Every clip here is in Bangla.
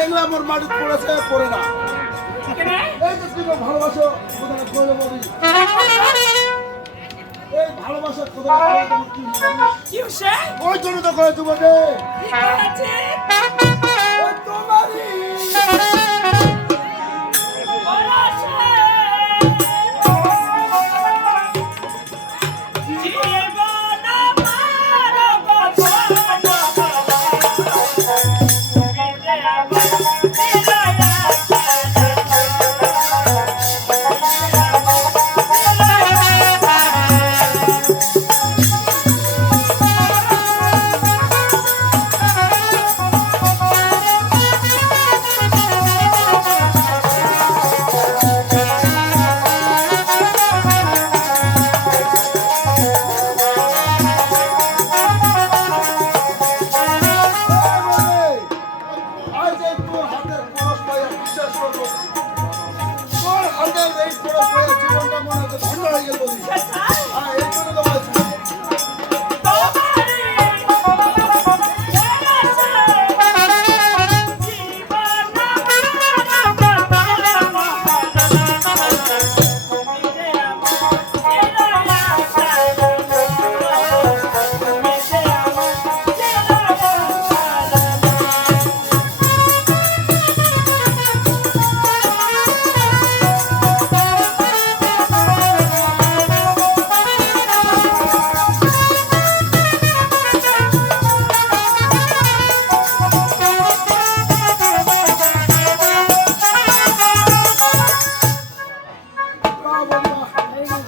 ছেংলা মোর মাটিতে পড়েছে পড়ে না। এই যে তুমি ভালোবাসো কোথায় কইলে বলি এই ভালোবাসা কোথায় কি হইছে ওই জন্য তো করে তোমাকে তোমারই। வாய்கள் போகுது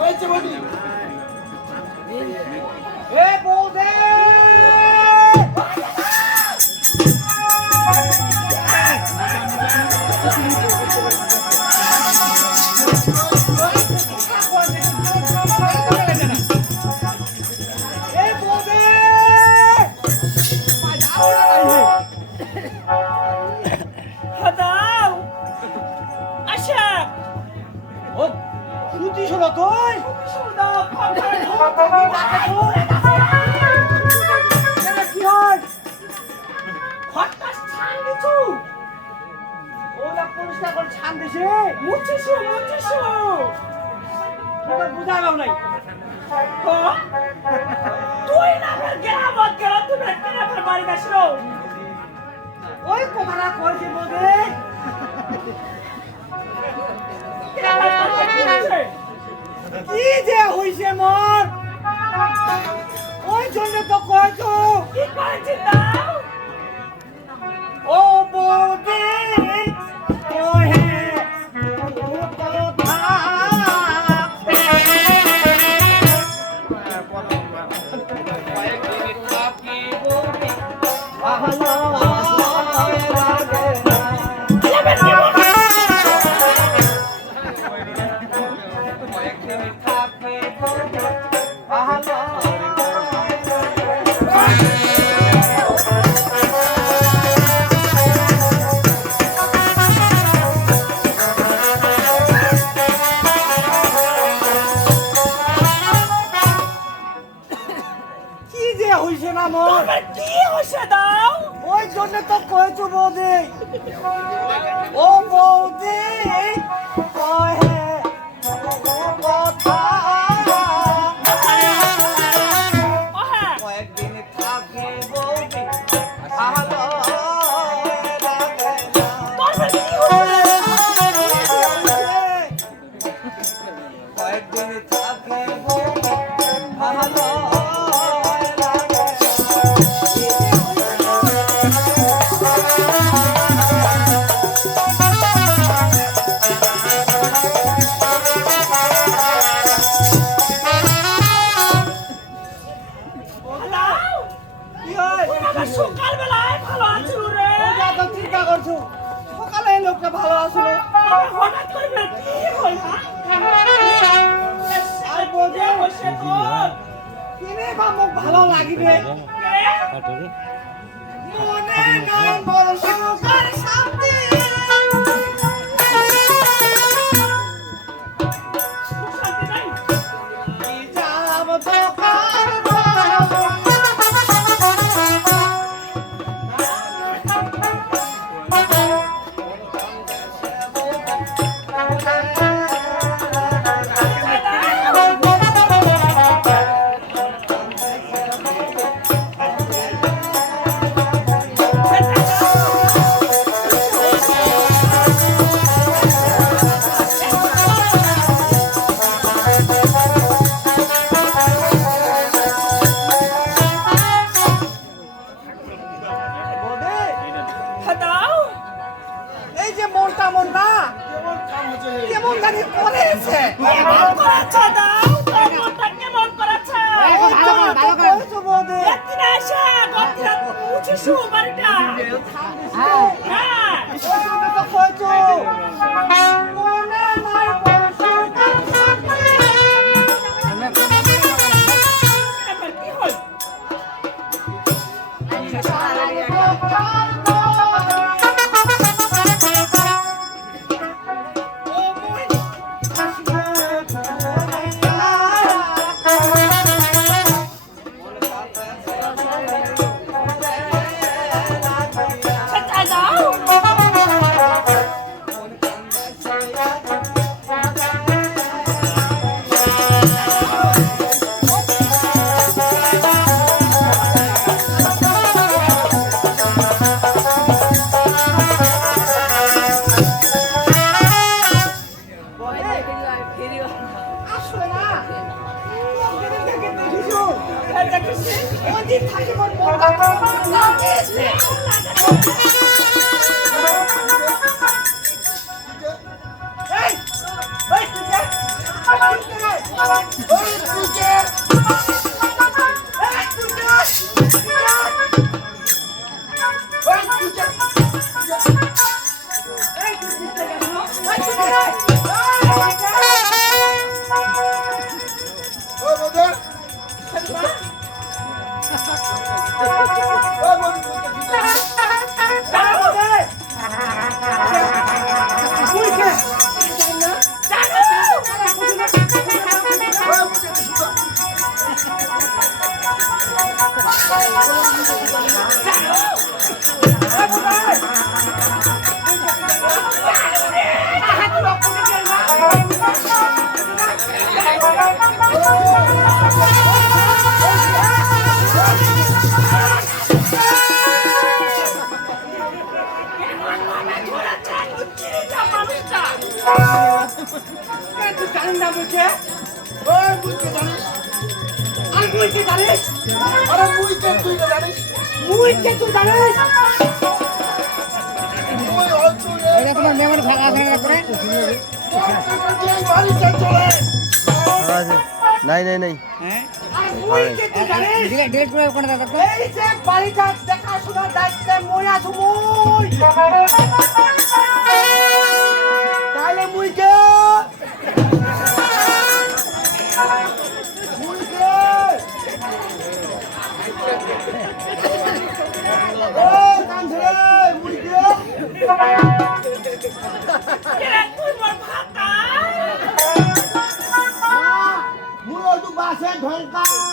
এই যে বলি এ বৌদি যে হইছে মোর ওই জন্য তো কইছো কি করেছিস দাও কি যে হইছে না মোর? কি হইছে দাও। ওই জন্য তো কয়েছো বৌদি। ও বৌদি কহে কথা ওহে কয়েকদিন থাকে বৌদি ভালো কয়েকদিন থাকে বৌদি ভালো করছ সকালে লোকটা ভালো আসলো হঠাৎ ভালো লাগিবে মনে নাই বড় শান্তি শান্তি Hey! Hey, Tuker! Hey, Tuker! Oi, muito bom. মুইকে জানিস আরে মুইকে তুই না জানিস মুইকে তুই জানিস নাই নাই নাই দেখা শোনার দায়িত্বে মই Vòng.